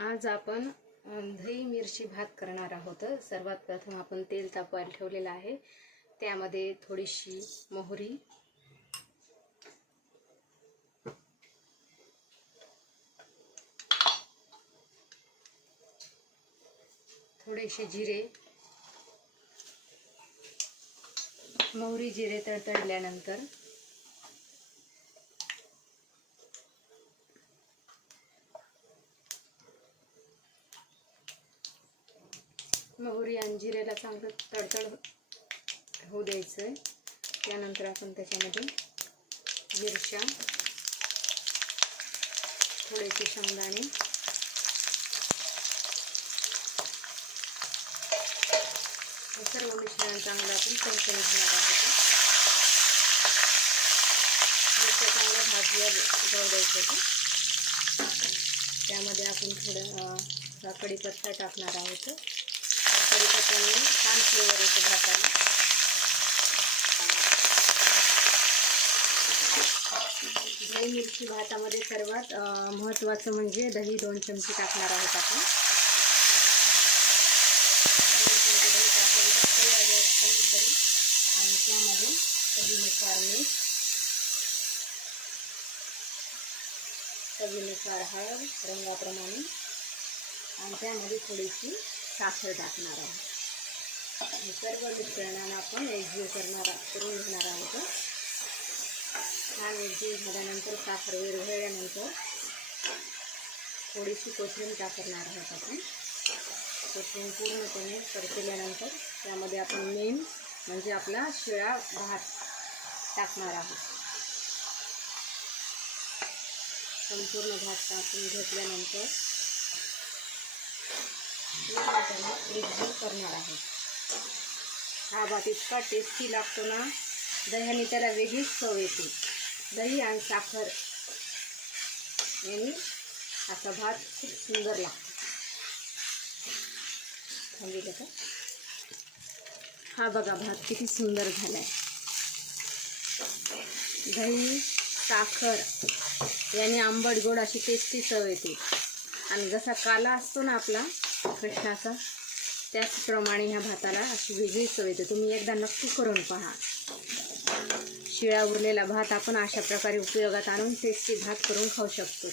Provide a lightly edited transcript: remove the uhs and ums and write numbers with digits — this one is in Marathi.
आज आपण दही मिरची भात करणार आहोत। सर्वात प्रथम आपण तेल तापवायला ठेवलेलं आहे। त्यामध्ये थोडीशी मोहरी, थोडेसे जिरे, मोहरी जिरे तडतडल्यानंतर मोहरी आणि जिरेला चांगलं तडतड होऊ द्यायचं। त्यानंतर आपण त्याच्यामध्ये मिरच्या, थोडेसे शेंगदाणे, सर्व मिश्रण चांगलं आपण परतून घेणार आहोत। मिरच्या चांगल्या भाजून जाऊ द्यायचं। त्यामध्ये आपण थोडं कढीपत्ता टाकणार आहोत। कढीपत्त्याने छान फ्लेवर येतो भाताला। दही मिरची भातामध्ये सर्वात महत्त्वाचं म्हणजे दही 2 चमचे टाकणार आहोत आपण। 2 चमचे दही टाकल्यानंतर थोडा वेळ कमी करू आणि त्यामध्ये चवीनुसार मीठ, चवीनुसार हळद रंगाप्रमाणे आणि त्यामध्ये थोडीशी साखर टाकणार आहोत। हे सर्व मिश्रणानं आपण एकजीव करून घेणार आहोत। छान एकजीव झाल्यानंतर साखर विरघळल्यानंतर थोडीशी कोथिंबीर टाकणार आहोत आपण। कोथिंबीर पूर्णपणे परतल्यानंतर त्यामध्ये आपण मेन म्हणजे आपला शिळा भात टाकणार आहोत। संपूर्ण भात टाकून घेतल्यानंतर एकजीव करणार आहोत। हा भात इतका टेस्टी लागतो ना, दह्याने त्याला वेगळीच चव येते। दही आणि साखर यांनी असा भात खूप सुंदर लागतो। समजलं का? हा बघा भात किती सुंदर झालाय। दही, साखर याने आंबट गोड अशी टेस्टी चव येते। आणि जसा काला असतो ना आपला कृष्णाचा, त्याचप्रमाणे ह्या भाताला अशी वेगळी चव येते। तुम्ही एकदा नक्की करून पहा। शिळा उरलेला भात आपण अशा प्रकारे उपयोगात आणून टेस्टी भात करून खाऊ शकतो।